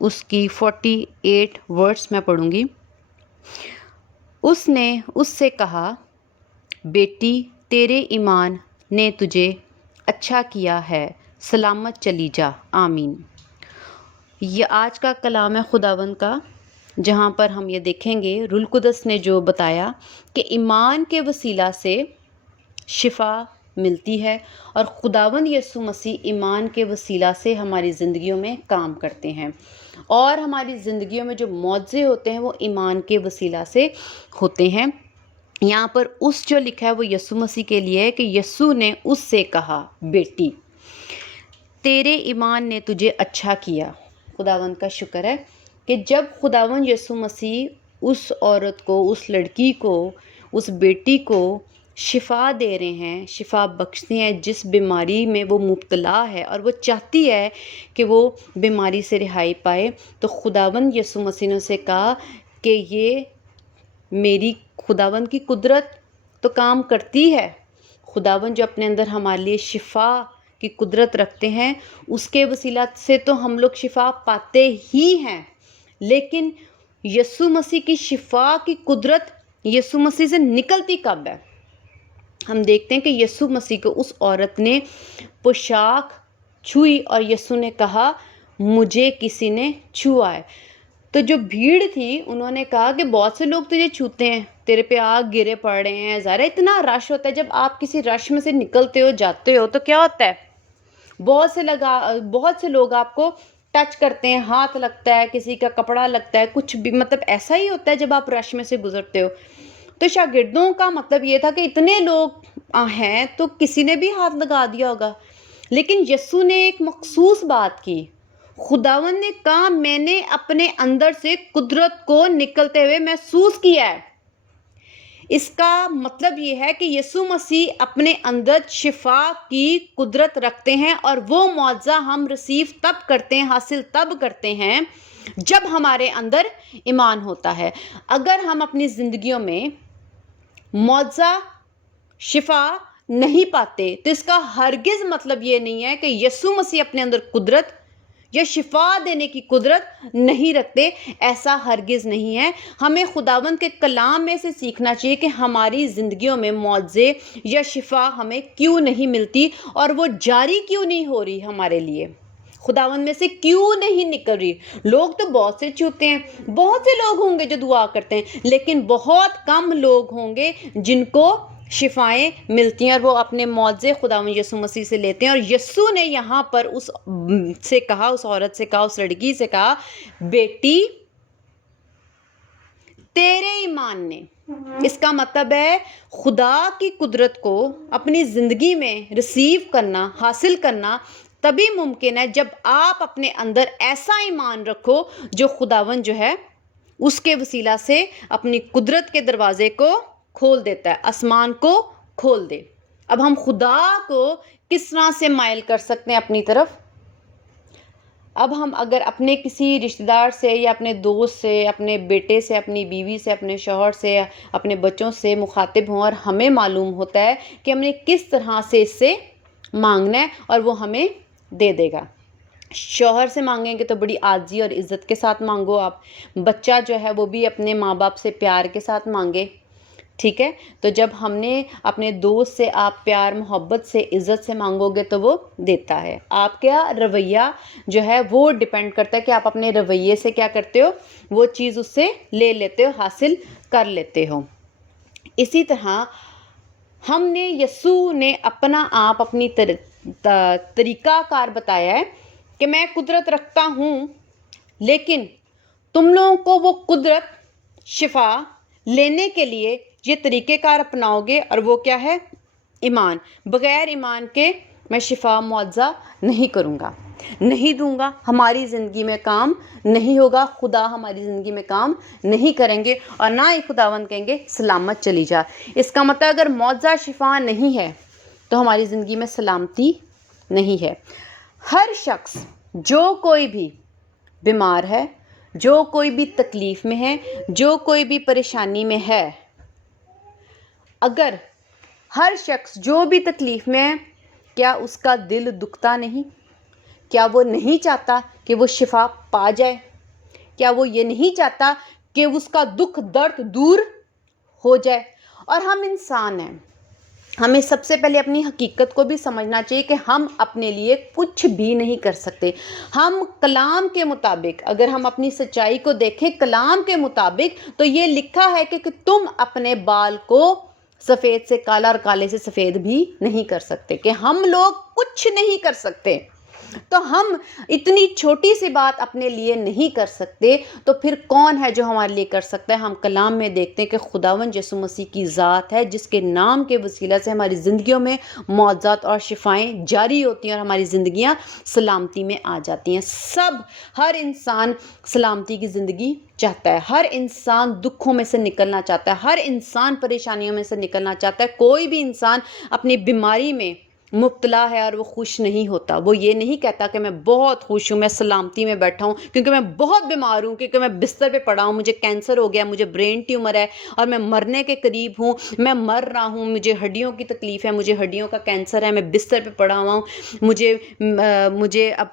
اس کی 48 ورڈس میں پڑھوں گی۔ اس نے اس سے کہا، بیٹی تیرے ایمان نے تجھے اچھا کیا ہے، سلامت چلی جا، آمین۔ یہ آج کا کلام ہے خداوند کا، جہاں پر ہم یہ دیکھیں گے روح القدس نے جو بتایا کہ ایمان کے وسیلہ سے شفا ملتی ہے، اور خداوند یسوع مسیح ایمان کے وسیلہ سے ہماری زندگیوں میں کام کرتے ہیں، اور ہماری زندگیوں میں جو معجزے ہوتے ہیں وہ ایمان کے وسیلہ سے ہوتے ہیں۔ یہاں پر اس جو لکھا ہے وہ یسوع مسیح کے لیے ہے کہ یسوع نے اس سے کہا، بیٹی تیرے ایمان نے تجھے اچھا کیا۔ خداوند کا شکر ہے کہ جب خداوند یسوع مسیح اس عورت کو، اس لڑکی کو، اس بیٹی کو شفا دے رہے ہیں، شفا بخشتے ہیں جس بیماری میں وہ مبتلا ہے، اور وہ چاہتی ہے کہ وہ بیماری سے رہائی پائے، تو خداوند یسوع مسیح نے اسے کہا کہ یہ میری خداوند کی قدرت تو کام کرتی ہے۔ خداوند جو اپنے اندر ہمارے لیے شفا کی قدرت رکھتے ہیں، اس کے وسیلہ سے تو ہم لوگ شفا پاتے ہی ہیں، لیکن یسوع مسیح کی شفا کی قدرت یسوع مسیح سے نکلتی کب ہے؟ ہم دیکھتے ہیں کہ یسوع مسیح کو اس عورت نے پوشاک چھوئی، اور یسوع نے کہا، مجھے کسی نے چھوا ہے۔ تو جو بھیڑ تھی انہوں نے کہا کہ بہت سے لوگ تجھے چھوتے ہیں، تیرے پہ آگ گرے پڑ رہے ہیں، ظاہر ہے اتنا رش ہوتا ہے، جب آپ کسی رش میں سے نکلتے ہو جاتے ہو تو کیا ہوتا ہے، بہت سے لوگ آپ کو ٹچ کرتے ہیں، ہاتھ لگتا ہے، کسی کا کپڑا لگتا ہے، کچھ بھی، مطلب ایسا ہی ہوتا ہے جب آپ رش میں سے گزرتے ہو۔ تو شاگردوں کا مطلب یہ تھا کہ اتنے لوگ ہیں تو کسی نے بھی ہاتھ لگا دیا ہوگا، لیکن یسوع نے ایک مخصوص بات کی۔ خداوند نے کہا، میں نے اپنے اندر سے قدرت کو نکلتے ہوئے محسوس کیا ہے۔ اس کا مطلب یہ ہے کہ یسوع مسیح اپنے اندر شفا کی قدرت رکھتے ہیں، اور وہ معجزہ ہم ریسیو تب کرتے ہیں، حاصل تب کرتے ہیں جب ہمارے اندر ایمان ہوتا ہے۔ اگر ہم اپنی زندگیوں میں معجزہ، شفا نہیں پاتے تو اس کا ہرگز مطلب یہ نہیں ہے کہ یسوع مسیح اپنے اندر قدرت یا شفا دینے کی قدرت نہیں رکھتے، ایسا ہرگز نہیں ہے۔ ہمیں خداوند کے کلام میں سے سیکھنا چاہیے کہ ہماری زندگیوں میں معجزے یا شفا ہمیں کیوں نہیں ملتی، اور وہ جاری کیوں نہیں ہو رہی ہمارے لیے، خداوند میں سے کیوں نہیں نکل رہی۔ لوگ تو بہت سے چھوتے ہیں، بہت سے لوگ ہوں گے جو دعا کرتے ہیں، لیکن بہت کم لوگ ہوں گے جن کو شفائیں ملتی ہیں، اور وہ اپنے معجزے خداوند یسوع مسیح سے لیتے ہیں۔ اور یسوع نے یہاں پر اس سے کہا، اس عورت سے کہا، اس لڑکی سے کہا، بیٹی تیرے ایمان نے، اس کا مطلب ہے خدا کی قدرت کو اپنی زندگی میں ریسیو کرنا، حاصل کرنا تبھی ممکن ہے جب آپ اپنے اندر ایسا ایمان رکھو جو خداوند جو ہے اس کے وسیلہ سے اپنی قدرت کے دروازے کو کھول دیتا ہے، آسمان کو کھول دے۔ اب ہم خدا کو کس طرح سے مائل کر سکتے ہیں اپنی طرف؟ اب ہم اگر اپنے کسی رشتہ دار سے یا اپنے دوست سے، اپنے بیٹے سے، اپنی بیوی سے، اپنے شوہر سے، اپنے بچوں سے مخاطب ہوں، اور ہمیں معلوم ہوتا ہے کہ ہم نے کس طرح سے اس سے مانگنا ہے اور وہ ہمیں دے دے گا۔ شوہر سے مانگیں گے تو بڑی عاجزی اور عزت کے ساتھ مانگو آپ، بچہ جو ہے وہ بھی اپنے ماں باپ سے پیار کے ساتھ مانگے، ٹھیک ہے؟ تو جب ہم نے اپنے دوست سے آپ پیار، محبت سے، عزت سے مانگو گے تو وہ دیتا ہے۔ آپ کا رویہ جو ہے وہ ڈیپینڈ کرتا ہے کہ آپ اپنے رویے سے کیا کرتے ہو، وہ چیز اس سے لے لیتے ہو، حاصل کر لیتے ہو۔ اسی طرح ہم نے، یسوع نے اپنا آپ، اپنی طریقہ کار بتایا ہے کہ میں قدرت رکھتا ہوں، لیکن تم لوگوں کو وہ قدرت، شفا لینے کے لیے یہ طریقہ کار اپناؤ گے، اور وہ کیا ہے؟ ایمان۔ بغیر ایمان کے میں شفا، معجزہ نہیں کروں گا، نہیں دوں گا، ہماری زندگی میں کام نہیں ہوگا، خدا ہماری زندگی میں کام نہیں کریں گے، اور نہ ہی خداوند کہیں گے سلامت چلی جا۔ اس کا مطلب اگر معجزہ، شفا نہیں ہے تو ہماری زندگی میں سلامتی نہیں ہے۔ ہر شخص، جو کوئی بھی بیمار ہے، جو کوئی بھی تکلیف میں ہے، جو کوئی بھی پریشانی میں ہے، اگر ہر شخص جو بھی تکلیف میں ہے، کیا اس کا دل دکھتا نہیں؟ کیا وہ نہیں چاہتا کہ وہ شفا پا جائے؟ کیا وہ یہ نہیں چاہتا کہ اس کا دکھ درد دور ہو جائے؟ اور ہم انسان ہیں، ہمیں سب سے پہلے اپنی حقیقت کو بھی سمجھنا چاہیے کہ ہم اپنے لیے کچھ بھی نہیں کر سکتے۔ ہم کلام کے مطابق اگر ہم اپنی سچائی کو دیکھیں کلام کے مطابق تو یہ لکھا ہے کہ تم اپنے بال کو سفید سے کالا اور کالے سے سفید بھی نہیں کر سکتے، کہ ہم لوگ کچھ نہیں کر سکتے۔ تو ہم اتنی چھوٹی سی بات اپنے لیے نہیں کر سکتے تو پھر کون ہے جو ہمارے لیے کر سکتا ہے؟ ہم کلام میں دیکھتے ہیں کہ خداوند یسوع مسیح کی ذات ہے جس کے نام کے وسیلہ سے ہماری زندگیوں میں معجزات اور شفائیں جاری ہوتی ہیں اور ہماری زندگیاں سلامتی میں آ جاتی ہیں۔ ہر انسان سلامتی کی زندگی چاہتا ہے، ہر انسان دکھوں میں سے نکلنا چاہتا ہے، ہر انسان پریشانیوں میں سے نکلنا چاہتا ہے۔ کوئی بھی انسان اپنی بیماری میں مبتلا ہے اور وہ خوش نہیں ہوتا، وہ یہ نہیں کہتا کہ میں بہت خوش ہوں، میں سلامتی میں بیٹھا ہوں کیونکہ میں بہت بیمار ہوں، کیونکہ میں بستر پہ پڑا ہوں، مجھے کینسر ہو گیا، مجھے برین ٹیومر ہے اور میں مرنے کے قریب ہوں، میں مر رہا ہوں، مجھے ہڈیوں کی تکلیف ہے، مجھے ہڈیوں کا کینسر ہے، میں بستر پہ پڑا ہوا ہوں،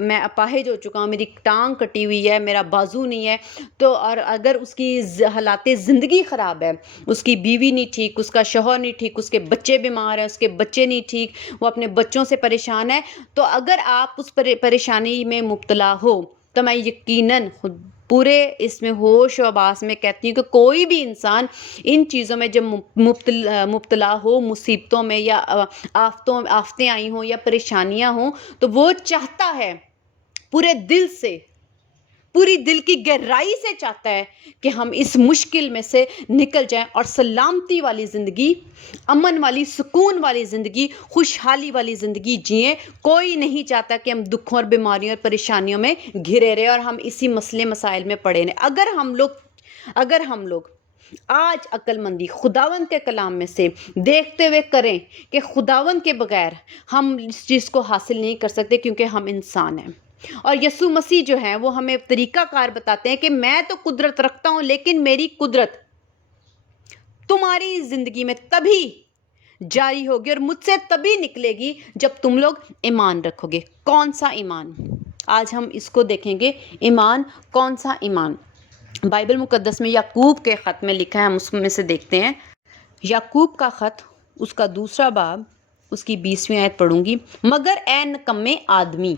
میں اپاہج ہو چکا ہوں، میری ٹانگ کٹی ہوئی ہے، میرا بازو نہیں ہے۔ تو اور اگر اس کی حالات زندگی خراب ہے، اس کی بیوی نہیں ٹھیک، اس کا شوہر نہیں ٹھیک، اس کے بچے بیمار ہیں، اس کے بچے نہیں ٹھیک، وہ اپنے بچوں سے پریشان ہے، تو اگر آپ اس پریشانی میں مبتلا ہو تو میں یقیناً پورے اس میں ہوش و حواس میں کہتی ہوں کہ کوئی بھی انسان ان چیزوں میں جب مبتلا ہو، مصیبتوں میں یا آفتیں آئی ہوں یا پریشانیاں ہوں، تو وہ چاہتا ہے پورے دل سے، پوری دل کی گہرائی سے چاہتا ہے کہ ہم اس مشکل میں سے نکل جائیں اور سلامتی والی زندگی، امن والی، سکون والی زندگی، خوشحالی والی زندگی جئیں۔ کوئی نہیں چاہتا کہ ہم دکھوں اور بیماریوں اور پریشانیوں میں گھرے رہے اور ہم اسی مسئلے مسائل میں پڑے رہیں۔ اگر ہم لوگ آج عقل مندی خداوند کے کلام میں سے دیکھتے ہوئے کریں کہ خداوند کے بغیر ہم اس چیز کو حاصل نہیں کر سکتے کیونکہ ہم انسان ہیں، اور یسوع مسیح جو ہیں وہ ہمیں طریقہ کار بتاتے ہیں کہ میں تو قدرت رکھتا ہوں لیکن میری قدرت تمہاری زندگی میں تبھی جاری ہوگی اور مجھ سے تبھی نکلے گی جب تم لوگ ایمان رکھو گے۔ کون سا ایمان؟ آج ہم اس کو دیکھیں گے، ایمان، کون سا ایمان؟ بائبل مقدس میں یعقوب کے خط میں لکھا ہے، ہم اس میں سے دیکھتے ہیں۔ یعقوب کا خط، اس کا 2 باب، اس کی 20ویں آیت پڑھوں گی۔ مگر اے نکمے آدمی،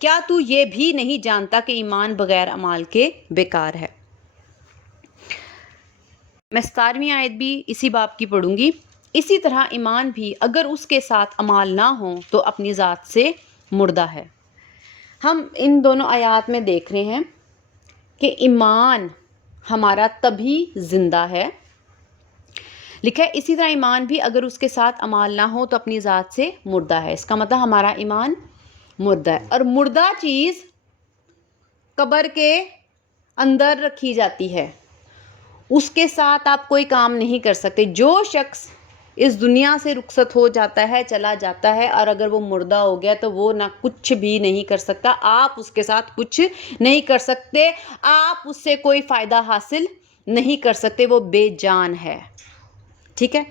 کیا تو یہ بھی نہیں جانتا کہ ایمان بغیر اعمال کے بیکار ہے؟ میں 17ویں آیت بھی اسی باب کی پڑھوں گی۔ اسی طرح ایمان بھی اگر اس کے ساتھ اعمال نہ ہوں تو اپنی ذات سے مردہ ہے۔ ہم ان دونوں آیات میں دیکھ رہے ہیں کہ ایمان ہمارا تبھی زندہ ہے، لکھا ہے اسی طرح ایمان بھی اگر اس کے ساتھ اعمال نہ ہو تو اپنی ذات سے مردہ ہے۔ اس کا مطلب ہمارا ایمان مردہ ہے، اور مردہ چیز قبر کے اندر رکھی جاتی ہے، اس کے ساتھ آپ کوئی کام نہیں کر سکتے۔ جو شخص اس دنیا سے رخصت ہو جاتا ہے، چلا جاتا ہے، اور اگر وہ مردہ ہو گیا تو وہ نہ کچھ بھی نہیں کر سکتا، آپ اس کے ساتھ کچھ نہیں کر سکتے، آپ اس سے کوئی فائدہ حاصل نہیں کر سکتے، وہ بے جان ہے، ٹھیک ہے؟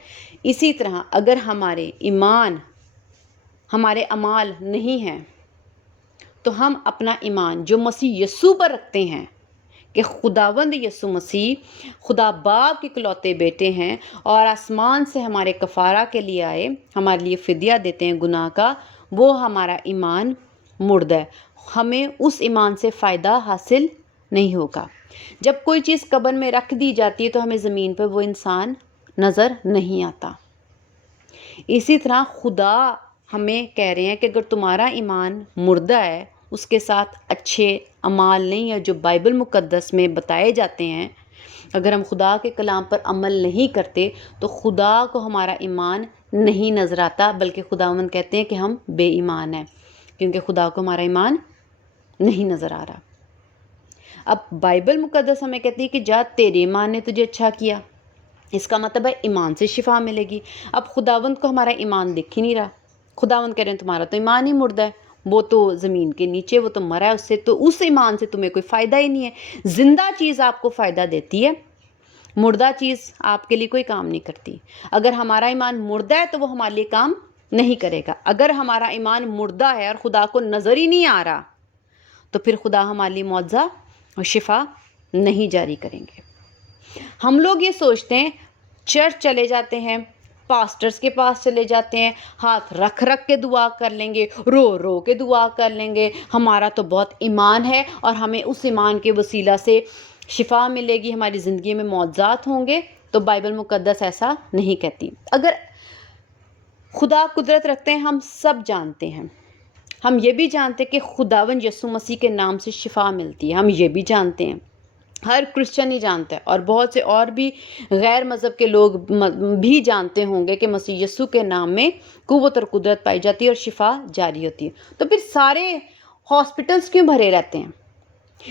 اسی طرح اگر ہمارے ایمان، ہمارے اعمال نہیں ہیں تو ہم اپنا ایمان جو مسیح یسوع پر رکھتے ہیں کہ خداوند یسوع مسیح خدا باپ کے اکلوتے بیٹے ہیں اور آسمان سے ہمارے کفارہ کے لیے آئے، ہمارے لیے فدیہ دیتے ہیں گناہ کا، وہ ہمارا ایمان مردہ ہے، ہمیں اس ایمان سے فائدہ حاصل نہیں ہوگا۔ جب کوئی چیز قبر میں رکھ دی جاتی ہے تو ہمیں زمین پر وہ انسان نظر نہیں آتا۔ اسی طرح خدا ہمیں کہہ رہے ہیں کہ اگر تمہارا ایمان مردہ ہے، اس کے ساتھ اچھے اعمال نہیں ہیں جو بائبل مقدس میں بتائے جاتے ہیں، اگر ہم خدا کے کلام پر عمل نہیں کرتے تو خدا کو ہمارا ایمان نہیں نظر آتا، بلکہ خداوند کہتے ہیں کہ ہم بے ایمان ہیں کیونکہ خدا کو ہمارا ایمان نہیں نظر آ رہا۔ اب بائبل مقدس ہمیں کہتی ہے کہ جا تیرے ایمان نے تجھے اچھا کیا، اس کا مطلب ہے ایمان سے شفا ملے گی۔ اب خداوند کو ہمارا ایمان دکھ ہی نہیں رہا، خداوند کہہ رہے ہیں تمہارا تو ایمان ہی مردہ ہے، وہ تو زمین کے نیچے، وہ تو مرا ہے، اس سے تو اس ایمان سے تمہیں کوئی فائدہ ہی نہیں ہے۔ زندہ چیز آپ کو فائدہ دیتی ہے، مردہ چیز آپ کے لیے کوئی کام نہیں کرتی۔ اگر ہمارا ایمان مردہ ہے تو وہ ہمارے لیے کام نہیں کرے گا. اگر ہمارا ایمان مردہ ہے اور خدا کو نظر ہی نہیں آ رہا تو پھر خدا ہمارے لیے معجزہ اور شفا نہیں جاری کریں گے. ہم لوگ یہ سوچتے ہیں، چرچ چلے جاتے ہیں، پاسٹرز کے پاس چلے جاتے ہیں، ہاتھ رکھ رکھ کے دعا کر لیں گے، رو رو کے دعا کر لیں گے، ہمارا تو بہت ایمان ہے اور ہمیں اس ایمان کے وسیلہ سے شفا ملے گی، ہماری زندگی میں معجزات ہوں گے. تو بائبل مقدس ایسا نہیں کہتی. اگر خدا قدرت رکھتے ہیں ہم سب جانتے ہیں. ہم یہ بھی جانتے ہیں کہ خداوند یسوع مسیح کے نام سے شفا ملتی ہے. ہم یہ بھی جانتے ہیں، ہر کرسچن ہی جانتا ہے، اور بہت سے اور بھی غیر مذہب کے لوگ بھی جانتے ہوں گے کہ مسیح یسوع کے نام میں قوت اور قدرت پائی جاتی ہے اور شفا جاری ہوتی ہے. تو پھر سارے ہاسپٹلس کیوں بھرے رہتے ہیں؟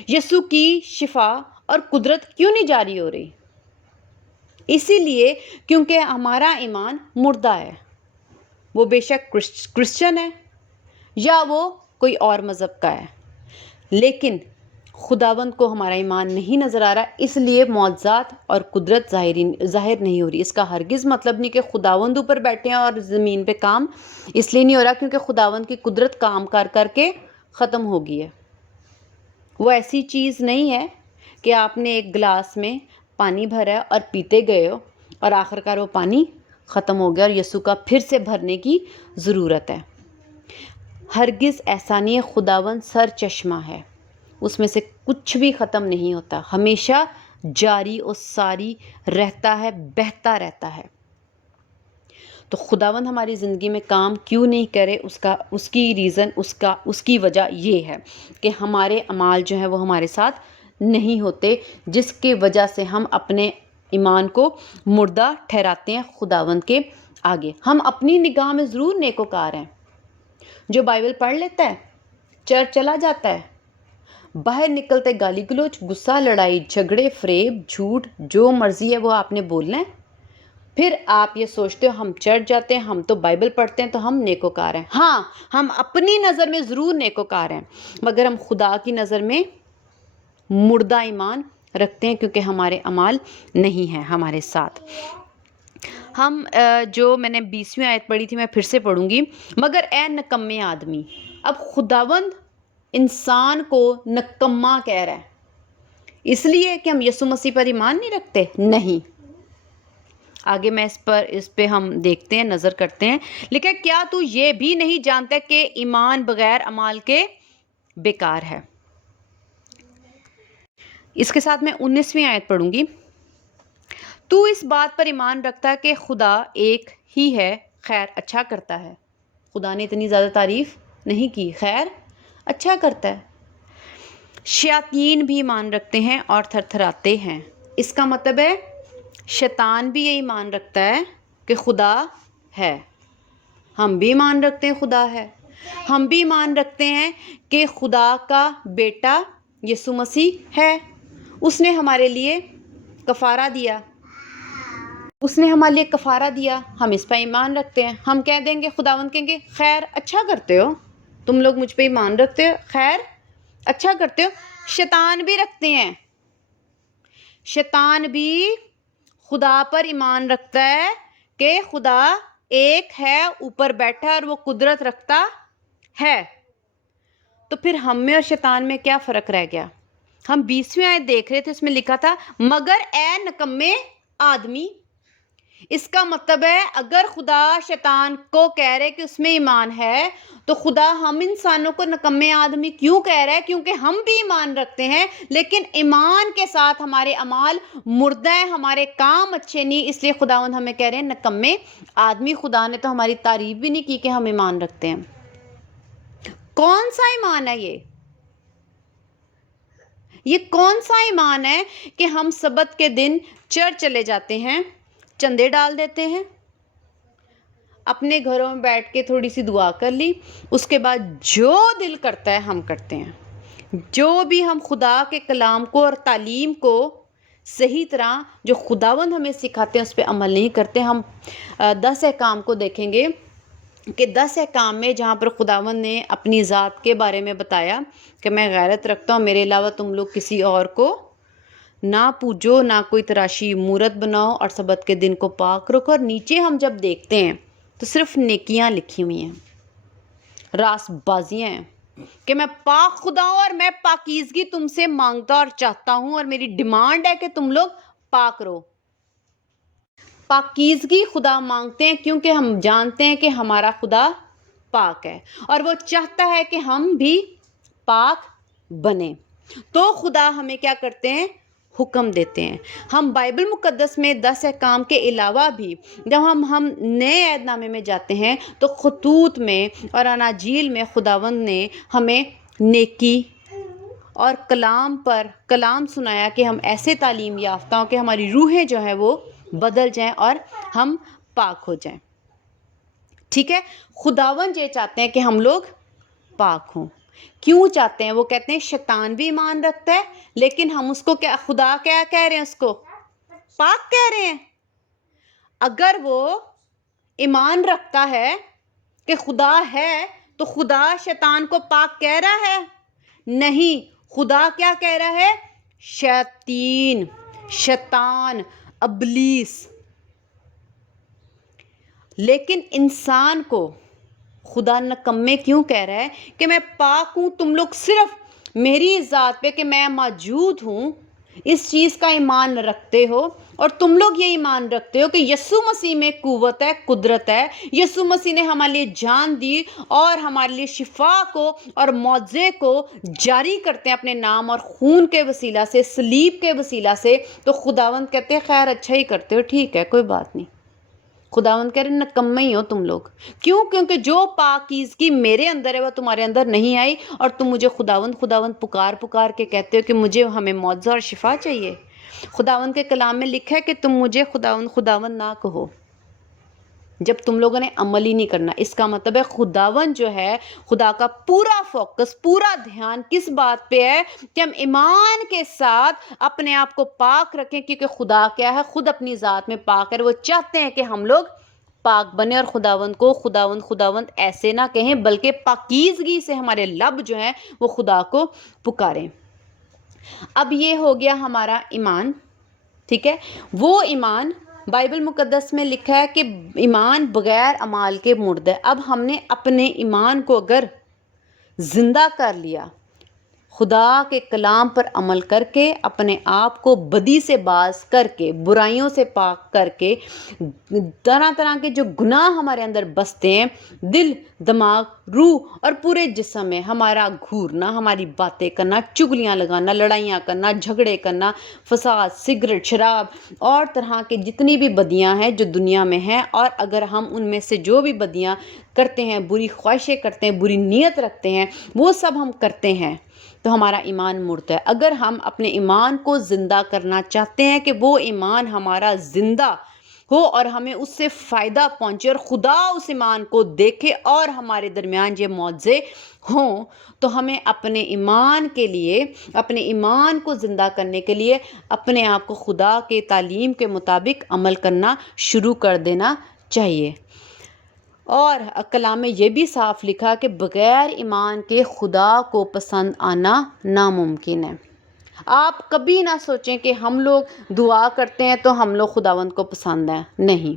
یسوع کی شفا اور قدرت کیوں نہیں جاری ہو رہی؟ اسی لیے کیونکہ ہمارا ایمان مردہ ہے. وہ بے شک کرسچن ہے یا وہ کوئی اور مذہب کا ہے، لیکن خداوند کو ہمارا ایمان نہیں نظر آ رہا، اس لیے معجزات اور قدرت ظاہر نہیں ہو رہی. اس کا ہرگز مطلب نہیں کہ خداوند اوپر بیٹھے ہیں اور زمین پہ کام اس لیے نہیں ہو رہا کیونکہ خداوند کی قدرت کام کر کر کے ختم ہو گئی ہے. وہ ایسی چیز نہیں ہے کہ آپ نے ایک گلاس میں پانی بھرا ہے اور پیتے گئے ہو اور آخرکار وہ پانی ختم ہو گیا اور یسوع کا پھر سے بھرنے کی ضرورت ہے. ہرگز ایسا نہیں ہے. خداوند سر چشمہ ہے، اس میں سے کچھ بھی ختم نہیں ہوتا، ہمیشہ جاری اور ساری رہتا ہے، بہتا رہتا ہے. تو خداوند ہماری زندگی میں کام کیوں نہیں کرے، اس کی ریزن، اس کی وجہ یہ ہے کہ ہمارے اعمال جو ہیں وہ ہمارے ساتھ نہیں ہوتے، جس کی وجہ سے ہم اپنے ایمان کو مردہ ٹھہراتے ہیں خداوند کے آگے. ہم اپنی نگاہ میں ضرور نیکوکار ہیں. جو بائبل پڑھ لیتا ہے، چرچ چلا جاتا ہے، باہر نکلتے گالی گلوچ، غصہ، لڑائی جھگڑے، فریب، جھوٹ، جو مرضی ہے وہ آپ نے بولنا ہے. پھر آپ یہ سوچتے ہو ہم چرچ جاتے ہیں، ہم تو بائبل پڑھتے ہیں تو ہم نیکوکار ہیں. ہاں، ہم اپنی نظر میں ضرور نیکوکار ہیں، مگر ہم خدا کی نظر میں مردہ ایمان رکھتے ہیں کیونکہ ہمارے اعمال نہیں ہیں ہمارے ساتھ. ہم جو میں نے 20ویں آیت پڑھی تھی میں پھر سے پڑھوں گی. مگر اے نکمے آدمی. اب خداوند انسان کو نکما کہہ رہا ہے، اس لیے کہ ہم یسوع مسیح پر ایمان نہیں رکھتے؟ نہیں. آگے میں اس پہ ہم دیکھتے ہیں، نظر کرتے ہیں. لیکن کیا تو یہ بھی نہیں جانتا کہ ایمان بغیر اعمال کے بیکار ہے؟ اس کے ساتھ میں 19ویں آیت پڑھوں گی. تو اس بات پر ایمان رکھتا ہے کہ خدا ایک ہی ہے، خیر اچھا کرتا ہے. خدا نے اتنی زیادہ تعریف نہیں کی، خیر اچھا کرتا ہے. شیاطین بھی ایمان رکھتے ہیں اور تھر تھراتے ہیں. اس کا مطلب ہے شیطان بھی یہ ایمان رکھتا ہے کہ خدا ہے. ہم بھی ایمان رکھتے ہیں خدا ہے. ہم بھی ایمان رکھتے ہیں کہ خدا کا بیٹا یسوع مسیح ہے. اس نے ہمارے لیے کفارہ دیا. ہم اس پہ ایمان رکھتے ہیں. ہم کہہ دیں گے، خداوند کہیں گے خیر اچھا کرتے ہو، تم لوگ مجھ پہ ایمان رکھتے ہو، خیر اچھا کرتے ہو. شیطان بھی رکھتے ہیں. شیطان بھی خدا پر ایمان رکھتا ہے کہ خدا ایک ہے، اوپر بیٹھا ہے اور وہ قدرت رکھتا ہے. تو پھر ہم میں اور شیطان میں کیا فرق رہ گیا؟ ہم 20ویں آیت دیکھ رہے تھے، اس میں لکھا تھا مگر اے نکمے آدمی. اس کا مطلب ہے اگر خدا شیطان کو کہہ رہے کہ اس میں ایمان ہے تو خدا ہم انسانوں کو نکمے آدمی کیوں کہہ رہا ہے؟ کیونکہ ہم بھی ایمان رکھتے ہیں لیکن ایمان کے ساتھ ہمارے اعمال مردہ ہیں، ہمارے کام اچھے نہیں، اس لیے خداوند ہمیں کہہ رہے ہیں نکمے آدمی. خدا نے تو ہماری تعریف بھی نہیں کی کہ ہم ایمان رکھتے ہیں. کون سا ایمان ہے یہ کون سا ایمان ہے کہ ہم سبت کے دن چرچ چلے جاتے ہیں، چندے ڈال دیتے ہیں، اپنے گھروں میں بیٹھ کے تھوڑی سی دعا کر لی، اس کے بعد جو دل کرتا ہے ہم کرتے ہیں. جو بھی ہم خدا کے کلام کو اور تعلیم کو صحیح طرح جو خداوند ہمیں سکھاتے ہیں اس پہ عمل نہیں کرتے. ہم 10 احکام کو دیکھیں گے کہ 10 احکام میں جہاں پر خداوند نے اپنی ذات کے بارے میں بتایا کہ میں غیرت رکھتا ہوں، میرے علاوہ تم لوگ کسی اور کو نہ پوجو، نہ کوئی تراشی مورت بناؤ، اور سبت کے دن کو پاک رکھو. اور نیچے ہم جب دیکھتے ہیں تو صرف نیکیاں لکھی ہوئی ہیں, راست بازیاں ہیں کہ میں پاک خدا ہوں اور میں پاکیزگی تم سے مانگتا اور چاہتا ہوں اور میری ڈیمانڈ ہے کہ تم لوگ پاک رہو. پاکیزگی خدا مانگتے ہیں کیونکہ ہم جانتے ہیں کہ ہمارا خدا پاک ہے اور وہ چاہتا ہے کہ ہم بھی پاک بنیں. تو خدا ہمیں کیا کرتے ہیں, حکم دیتے ہیں. ہم بائبل مقدس میں 10 احکام کے علاوہ بھی جب ہم نئے عہد نامے میں جاتے ہیں تو خطوط میں اور اناجیل میں خداوند نے ہمیں نیکی اور کلام سنایا کہ ہم ایسے تعلیم یافتہ ہوں کہ ہماری روحیں جو ہیں وہ بدل جائیں اور ہم پاک ہو جائیں. ٹھیک ہے, خداوند یہ چاہتے ہیں کہ ہم لوگ پاک ہوں. کیوں چاہتے ہیں؟ وہ کہتے ہیں شیطان بھی ایمان رکھتا ہے لیکن ہم اس کو کیا, خدا کیا کہہ رہے ہیں, اس کو پاک کہہ رہے ہیں. اگر وہ ایمان رکھتا ہے کہ خدا ہے تو خدا شیطان کو پاک کہہ رہا ہے؟ نہیں, خدا کیا کہہ رہا ہے؟ شیطان ابلیس. لیکن انسان کو خدا نکمے کیوں کہہ رہا ہے کہ میں پاک ہوں, تم لوگ صرف میری ذات پہ کہ میں موجود ہوں اس چیز کا ایمان رکھتے ہو, اور تم لوگ یہ ایمان رکھتے ہو کہ یسوع مسیح میں قوت ہے, قدرت ہے, یسوع مسیح نے ہمارے لیے جان دی اور ہمارے لیے شفا کو اور معجزے کو جاری کرتے ہیں اپنے نام اور خون کے وسیلہ سے, صلیب کے وسیلہ سے. تو خداوند کہتے ہیں خیر اچھا ہی کرتے ہو, ٹھیک ہے کوئی بات نہیں. خداوند کہہ رہے نکمے ہی ہو تم لوگ. کیوں؟ کیونکہ جو پاکیزگی میرے اندر ہے وہ تمہارے اندر نہیں آئی اور تم مجھے خداوند پکار کے کہتے ہو کہ ہمیں معجزہ اور شفا چاہیے. خداوند کے کلام میں لکھا ہے کہ تم مجھے خداوند نہ کہو جب تم لوگوں نے عمل ہی نہیں کرنا. اس کا مطلب ہے خداوند جو ہے, خدا کا پورا فوکس, پورا دھیان کس بات پہ ہے کہ ہم ایمان کے ساتھ اپنے آپ کو پاک رکھیں, کیونکہ خدا کیا ہے, خود اپنی ذات میں پاک ہے. وہ چاہتے ہیں کہ ہم لوگ پاک بنے اور خداوند کو خداوند ایسے نہ کہیں بلکہ پاکیزگی سے ہمارے لب جو ہیں وہ خدا کو پکاریں. اب یہ ہو گیا ہمارا ایمان. ٹھیک ہے, وہ ایمان بائبل مقدس میں لکھا ہے کہ ایمان بغیر اعمال کے مرد ہے. اب ہم نے اپنے ایمان کو اگر زندہ کر لیا, خدا کے کلام پر عمل کر کے, اپنے آپ کو بدی سے باز کر کے, برائیوں سے پاک کر کے, طرح طرح کے جو گناہ ہمارے اندر بستے ہیں, دل, دماغ, روح اور پورے جسم میں ہمارا گھورنا, ہماری باتیں کرنا, چگلیاں لگانا, لڑائیاں کرنا, جھگڑے کرنا, فساد, سگریٹ, شراب اور طرح کے جتنی بھی بدیاں ہیں جو دنیا میں ہیں, اور اگر ہم ان میں سے جو بھی بدیاں کرتے ہیں, بری خواہشیں کرتے ہیں, بری نیت رکھتے ہیں, وہ سب ہم کرتے ہیں تو ہمارا ایمان مردہ ہے. اگر ہم اپنے ایمان کو زندہ کرنا چاہتے ہیں کہ وہ ایمان ہمارا زندہ ہو اور ہمیں اس سے فائدہ پہنچے اور خدا اس ایمان کو دیکھے اور ہمارے درمیان یہ معجزے ہوں, تو ہمیں اپنے ایمان کے لیے, اپنے ایمان کو زندہ کرنے کے لیے اپنے آپ کو خدا کے تعلیم کے مطابق عمل کرنا شروع کر دینا چاہیے. اور کلام میں یہ بھی صاف لکھا کہ بغیر ایمان کے خدا کو پسند آنا ناممکن ہے. آپ کبھی نہ سوچیں کہ ہم لوگ دعا کرتے ہیں تو ہم لوگ خداوند کو پسند ہیں. نہیں,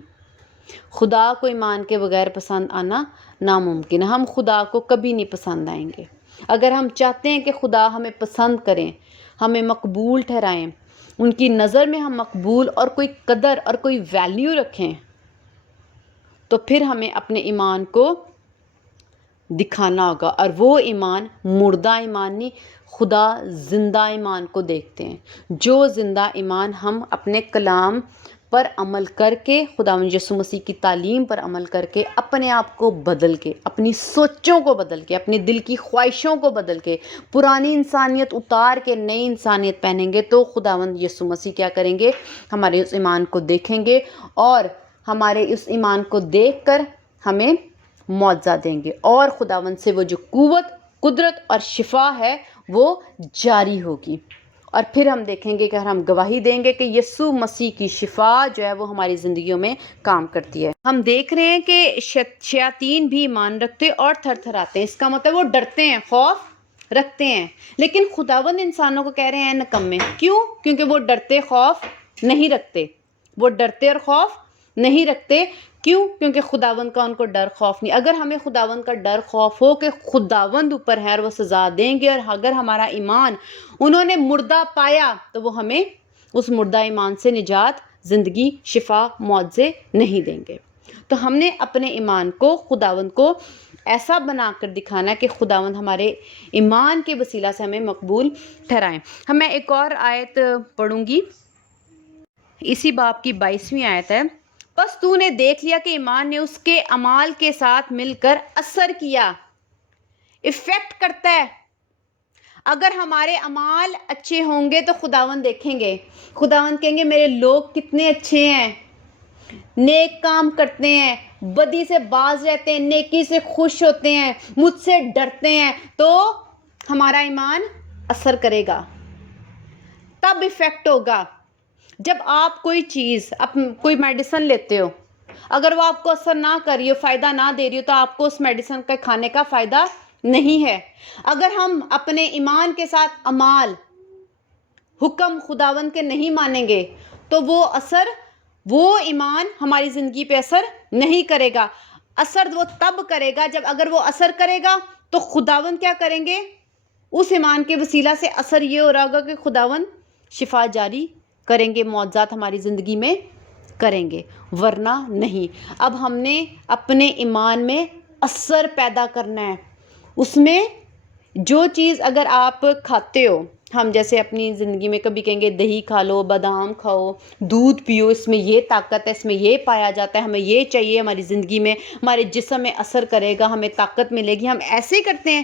خدا کو ایمان کے بغیر پسند آنا ناممکن ہے. ہم خدا کو کبھی نہیں پسند آئیں گے. اگر ہم چاہتے ہیں کہ خدا ہمیں پسند کریں, ہمیں مقبول ٹھہرائیں, ان کی نظر میں ہم مقبول اور کوئی قدر اور کوئی ویلیو رکھیں, تو پھر ہمیں اپنے ایمان کو دکھانا ہوگا. اور وہ ایمان مردہ ایمان نہیں, خدا زندہ ایمان کو دیکھتے ہیں. جو زندہ ایمان ہم اپنے کلام پر عمل کر کے, خدا یسوع مسیح کی تعلیم پر عمل کر کے, اپنے آپ کو بدل کے, اپنی سوچوں کو بدل کے, اپنے دل کی خواہشوں کو بدل کے, پرانی انسانیت اتار کے نئی انسانیت پہنیں گے, تو خداوند یسوع مسیح کیا کریں گے, ہمارے اس ایمان کو دیکھیں گے اور ہمارے اس ایمان کو دیکھ کر ہمیں معجزہ دیں گے, اور خداوند سے وہ جو قوت, قدرت اور شفا ہے وہ جاری ہوگی. اور پھر ہم دیکھیں گے کہ ہم گواہی دیں گے کہ یسوع مسیح کی شفا جو ہے وہ ہماری زندگیوں میں کام کرتی ہے. ہم دیکھ رہے ہیں کہ شیاطین بھی ایمان رکھتے اور تھر تھر آتے ہیں. اس کا مطلب وہ ڈرتے ہیں, خوف رکھتے ہیں. لیکن خداوند انسانوں کو کہہ رہے ہیں نکمے. کیوں؟ کیونکہ وہ ڈرتے خوف نہیں رکھتے. وہ ڈرتے اور خوف نہیں رکھتے. کیوں؟ کیونکہ خداوند کا ان کو ڈر خوف نہیں. اگر ہمیں خداوند کا ڈر خوف ہو کہ خداوند اوپر ہے اور وہ سزا دیں گے، اور اگر ہمارا ایمان انہوں نے مردہ پایا تو وہ ہمیں اس مردہ ایمان سے نجات، زندگی، شفا، معجزے نہیں دیں گے. تو ہم نے اپنے ایمان کو خداوند کو ایسا بنا کر دکھانا ہے کہ خداوند ہمارے ایمان کے وسیلہ سے ہمیں مقبول ٹھہرائیں. میں ایک اور آیت پڑھوں گی، اسی باب کی 22ویں آیت ہے. بس تو نے دیکھ لیا کہ ایمان نے اس کے اعمال کے ساتھ مل کر اثر کیا، افیکٹ کرتا ہے. اگر ہمارے اعمال اچھے ہوں گے تو خداوند دیکھیں گے، خداوند کہیں گے میرے لوگ کتنے اچھے ہیں، نیک کام کرتے ہیں، بدی سے باز رہتے ہیں، نیکی سے خوش ہوتے ہیں، مجھ سے ڈرتے ہیں. تو ہمارا ایمان اثر کرے گا، تب ایفیکٹ ہوگا. جب آپ کوئی چیز، کوئی میڈیسن لیتے ہو، اگر وہ آپ کو اثر نہ کر رہی ہو، فائدہ نہ دے رہی ہو، تو آپ کو اس میڈیسن کا کھانے کا فائدہ نہیں ہے. اگر ہم اپنے ایمان کے ساتھ اعمال، حکم خداوند کے نہیں مانیں گے تو وہ ایمان ہماری زندگی پہ اثر نہیں کرے گا. اثر وہ تب کرے گا جب، اگر وہ اثر کرے گا تو خداوند کیا کریں گے؟ اس ایمان کے وسیلہ سے اثر یہ ہو رہا ہوگا کہ خداوند شفا جاری کریں گے، معجزات ہماری زندگی میں کریں گے، ورنہ نہیں. اب ہم نے اپنے ایمان میں اثر پیدا کرنا ہے. اس میں جو چیز اگر آپ کھاتے ہو، ہم جیسے اپنی زندگی میں کبھی کہیں گے دہی کھا لو، بادام کھاؤ، دودھ پیو، اس میں یہ طاقت ہے، اس میں یہ پایا جاتا ہے، ہمیں یہ چاہیے ہماری زندگی میں، ہمارے جسم میں اثر کرے گا، ہمیں طاقت ملے گی، ہم ایسے ہی کرتے ہیں.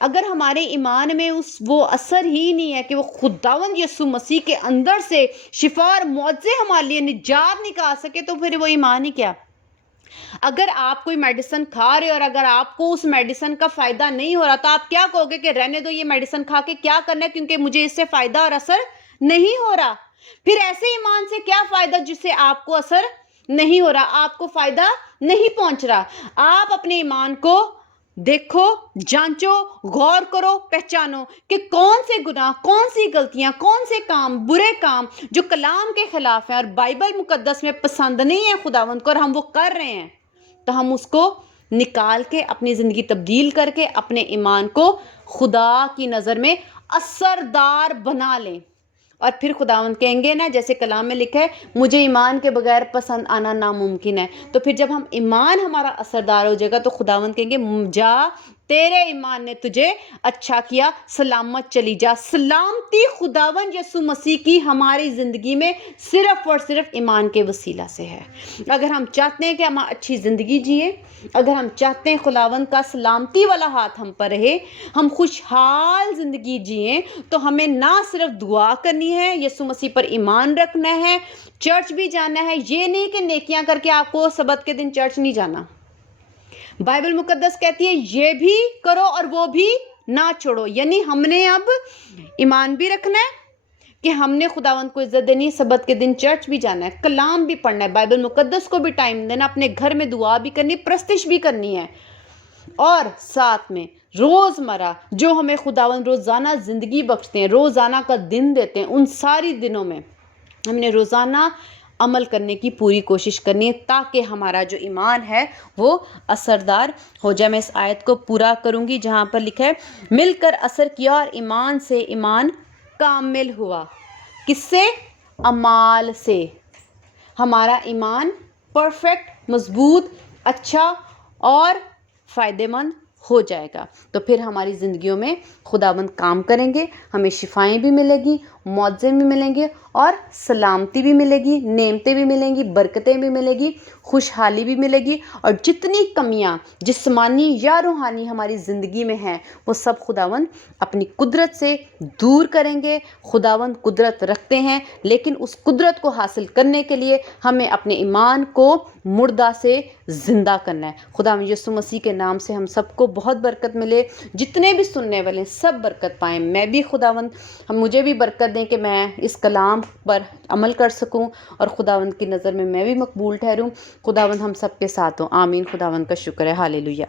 اگر ہمارے ایمان میں وہ اثر ہی نہیں ہے کہ وہ خداوند یسوع مسیح کے اندر سے شفا اور معجزے ہمارے لیے نجات نکال سکے، تو پھر وہ ایمان ہی کیا. اگر آپ کوئی میڈیسن کھا رہے اور اگر آپ کو اس میڈیسن کا فائدہ نہیں ہو رہا تو آپ کیا کہو گے کہ رہنے دو، یہ میڈیسن کھا کے کیا کرنا ہے، کیونکہ مجھے اس سے فائدہ اور اثر نہیں ہو رہا. پھر ایسے ایمان سے کیا فائدہ جس سے آپ کو اثر نہیں ہو رہا، آپ کو فائدہ نہیں پہنچ رہا. آپ اپنے ایمان کو دیکھو، جانچو، غور کرو، پہچانو کہ کون سے گناہ، کون سی غلطیاں، کون سے کام، برے کام جو کلام کے خلاف ہیں اور بائبل مقدس میں پسند نہیں ہے خداوند کو، اور ہم وہ کر رہے ہیں، تو ہم اس کو نکال کے اپنی زندگی تبدیل کر کے اپنے ایمان کو خدا کی نظر میں اثردار بنا لیں. اور پھر خداوند کہیں گے نا، جیسے کلام میں لکھا ہے، مجھے ایمان کے بغیر پسند آنا ناممکن ہے. تو پھر جب ہم ایمان ہمارا اثردار ہو جائے گا تو خداوند کہیں گے جا، تیرے ایمان نے تجھے اچھا کیا، سلامت چلی جا. سلامتی خداوند یسوع مسیح کی ہماری زندگی میں صرف اور صرف ایمان کے وسیلہ سے ہے. اگر ہم چاہتے ہیں کہ ہم اچھی زندگی جئیں، اگر ہم چاہتے ہیں خداوند کا سلامتی والا ہاتھ ہم پر رہے، ہم خوشحال زندگی جئیں، تو ہمیں نہ صرف دعا کرنی ہے، یسوع مسیح پر ایمان رکھنا ہے، چرچ بھی جانا ہے. یہ نہیں کہ نیکیاں کر کے آپ کو سبت کے دن چرچ نہیں جانا. بائبل مقدس کہتی ہے یہ بھی کرو اور وہ بھی نہ چھوڑو. یعنی ہم نے اب ایمان بھی رکھنا ہے کہ ہم نے خداوند کو عزت دینی ہے، سبت کے دن چرچ بھی جانا ہے، کلام بھی پڑھنا ہے، بائبل مقدس کو بھی ٹائم دینا، اپنے گھر میں دعا بھی کرنی، پرستش بھی کرنی ہے. اور ساتھ میں روزمرہ جو ہمیں خداوند روزانہ زندگی بخشتے ہیں، روزانہ کا دن دیتے ہیں، ان ساری دنوں میں ہم نے روزانہ عمل کرنے کی پوری کوشش کرنی ہے، تاکہ ہمارا جو ایمان ہے وہ اثردار ہو جائے. میں اس آیت کو پورا کروں گی جہاں پر لکھا ہے، مل کر اثر کیا اور ایمان سے ایمان کامل ہوا. کس سے؟ اعمال سے. ہمارا ایمان پرفیکٹ، مضبوط، اچھا اور فائدہ مند ہو جائے گا. تو پھر ہماری زندگیوں میں خداوند کام کریں گے، ہمیں شفائیں بھی ملے گی، معجزے بھی ملیں گے، اور سلامتی بھی ملے گی، نعمتیں بھی ملیں گی، برکتیں بھی ملے گی، خوشحالی بھی ملے گی. اور جتنی کمیاں جسمانی یا روحانی ہماری زندگی میں ہیں وہ سب خداوند اپنی قدرت سے دور کریں گے. خداوند قدرت رکھتے ہیں، لیکن اس قدرت کو حاصل کرنے کے لیے ہمیں اپنے ایمان کو مردہ سے زندہ کرنا ہے. خداوند یسوع مسیح کے نام سے ہم سب کو بہت برکت ملے، جتنے بھی سننے والے سب برکت پائیں. میں بھی خداوند مجھے بھی برکت دیں کہ میں اس کلام پر عمل کر سکوں اور خداوند کی نظر میں بھی مقبول ٹھہروں. خداوند ہم سب کے ساتھ ہوں. آمین. خداوند کا شکر ہے. ہالےلویا.